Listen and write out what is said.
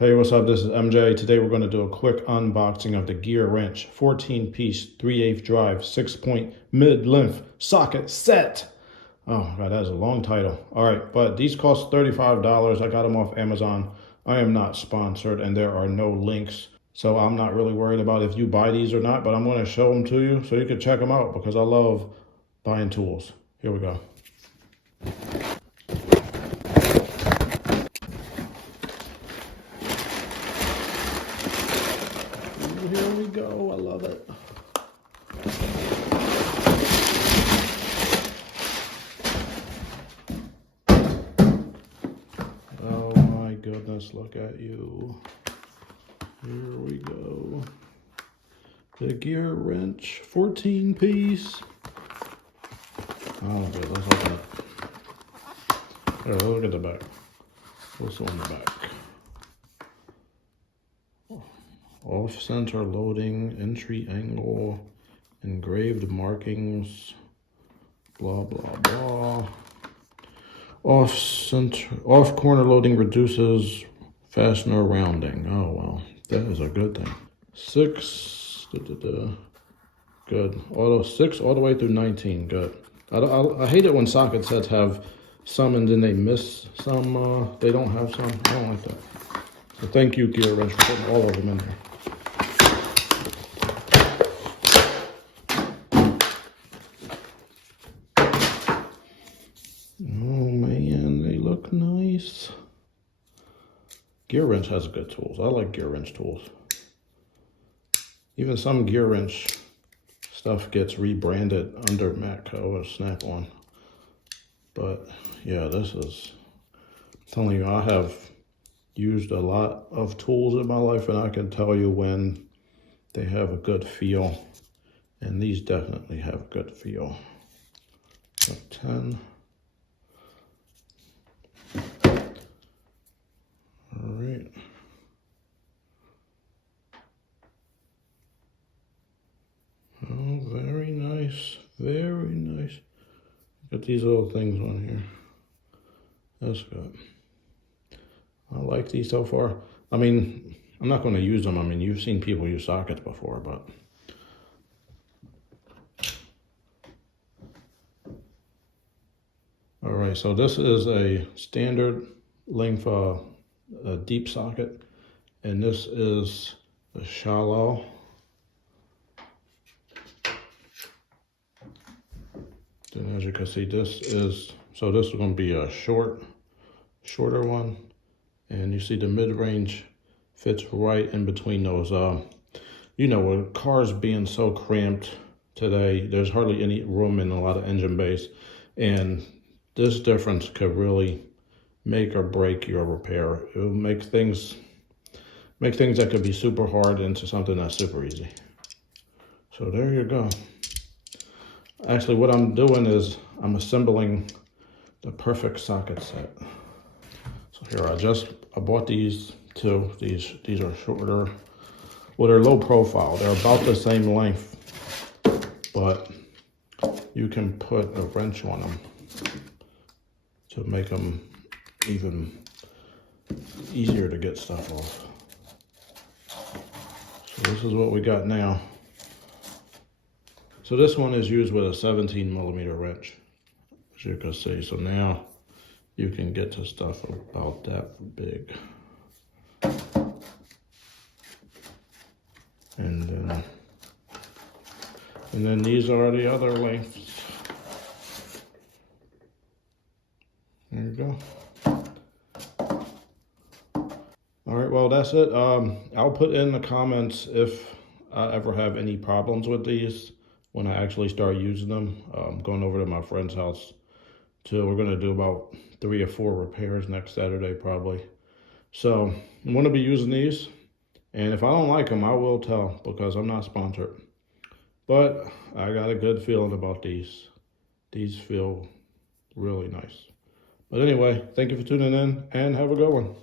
Hey, what's up? This is MJ. Today we're going to do a quick unboxing of the Gearwrench 14-piece 3/8 drive 6-point mid-length socket set. Oh my God, that is a long title. All right, but these cost $35. I got them off Amazon. I am not sponsored and there are no links. So I'm not really worried about if you buy these or not, but I'm going to show them to you so you can check them out because I love buying tools. Here we go. Here we go. I love it. Oh my goodness, look at you. Here we go. The Gearwrench 14-piece. Oh, good. Let's open it. Here, look at the back. What's on the back? Off-center loading, entry angle, engraved markings, blah, blah, blah. Off corner loading reduces fastener rounding. Oh, well, that is a good thing. Good. Auto 6 all the way through 19, good. I hate it when socket sets have some and then they miss some, they don't have some. I don't like that. So thank you, Gearwrench, for putting all of them in there. Oh man, they look nice. Gearwrench has good tools. I like Gearwrench tools. Even some Gearwrench stuff gets rebranded under Matco or Snap-on. But yeah, this is, I'm telling you, I have used a lot of tools in my life and I can tell you when they have a good feel. And these definitely have a good feel. So 10. All right. Oh, very nice. Very nice. Got these little things on here. That's good. I like these so far. I mean, I'm not going to use them. I mean, you've seen people use sockets before, but. All right, so this is a standard length a deep socket, and this is the shallow. Then as you can see, this is going to be a shorter one, and you see the mid-range fits right in between those. You know, with cars being so cramped today, there's hardly any room in a lot of engine bays, and this difference could really make or break your repair. It will make things that could be super hard into something that's super easy. So there you go. Actually, what I'm doing is I'm assembling the perfect socket set. So here, I bought these two. These are shorter. Well, they're low profile. They're about the same length, but you can put a wrench on them to make them even easier to get stuff off. So this is what we got now. So this one is used with a 17mm wrench, as you can see. So now you can get to stuff about that big. And then these are the other lengths. There you go. All right, well, that's it. I'll put in the comments if I ever have any problems with these when I actually start using them. I'm going over to my friend's house too. We're going to do about 3 or 4 repairs next Saturday probably. So I'm going to be using these. And if I don't like them, I will tell because I'm not sponsored. But I got a good feeling about these. These feel really nice. But anyway, thank you for tuning in and have a good one.